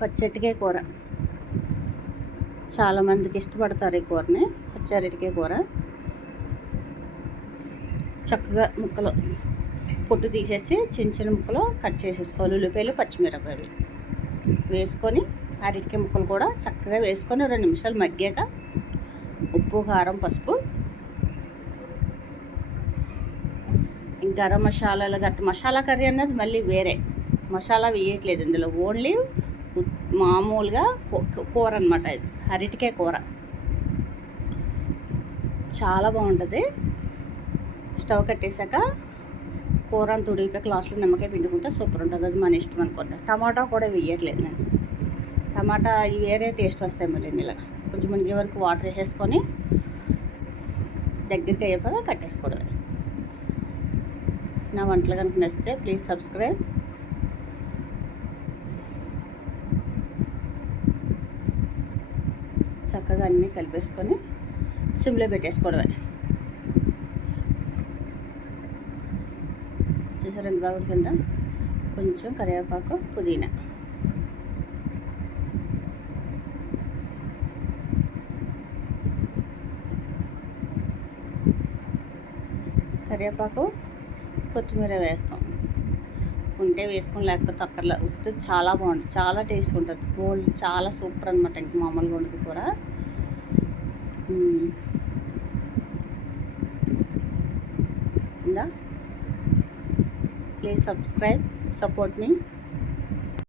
పచ్చటికాయ కూర చాలామందికి ఇష్టపడతారు. ఈ కూరని పచ్చరటికాయ కూర చక్కగా ముక్కలు పొట్టు తీసేసి చిన్న చిన్న ముక్కలు కట్ చేసేసుకోవాలి. ఉల్లిపాయలు పచ్చిమిరపకాయలు వేసుకొని అరటికాయ ముక్కలు కూడా చక్కగా వేసుకొని 2 నిమిషాలు మగ్గాక ఉప్పు కారం పసుపు గరం మసాలాలు గట్ట మసాలా కర్రీ అన్నది మళ్ళీ వేరే మసాలా వేయట్లేదు ఇందులో. ఓన్లీ మామూలుగా కూర అనమాట. ఇది అరటికాయ కూర చాలా బాగుంటుంది. స్టవ్ కట్టేశాక కూర అంత ఉడిగిపోయాక లాస్ట్లో నిమ్మకాయ పిండుకుంటే సూపర్ ఉంటుంది. అది మన ఇష్టం అనుకోండి. టమాటా కూడా వేయట్లేదు నేను. టమాటా ఇవి వేరే టేస్ట్ వస్తాయి. మళ్ళీ ఇలా కొంచెం మునిగే వరకు వాటర్ వేసేసుకొని దగ్గరికి అయ్యేపాక కట్టేసుకోవడమే. నా వంటలు కనుక నచ్చితే ప్లీజ్ సబ్స్క్రైబ్. చక్కగా అన్నీ కలిపేసుకొని సిమ్లో పెట్టేసుకోవడమే. చూసారు ఎంత బాగా కింద కొంచెం కరివేపాకు పుదీనా కరివేపాకు కొత్తిమీర వేస్తాం. ఉంటే వేసుకొని లేకపోతే అక్కర్లా. ఉత్తి చాలా బాగుంటుంది. చాలా టేస్ట్ ఉంటుంది. గోల్డ్ చాలా సూపర్ అనమాట. ఇంక మామూలుగా ఉండదు కూర. Please subscribe, support me.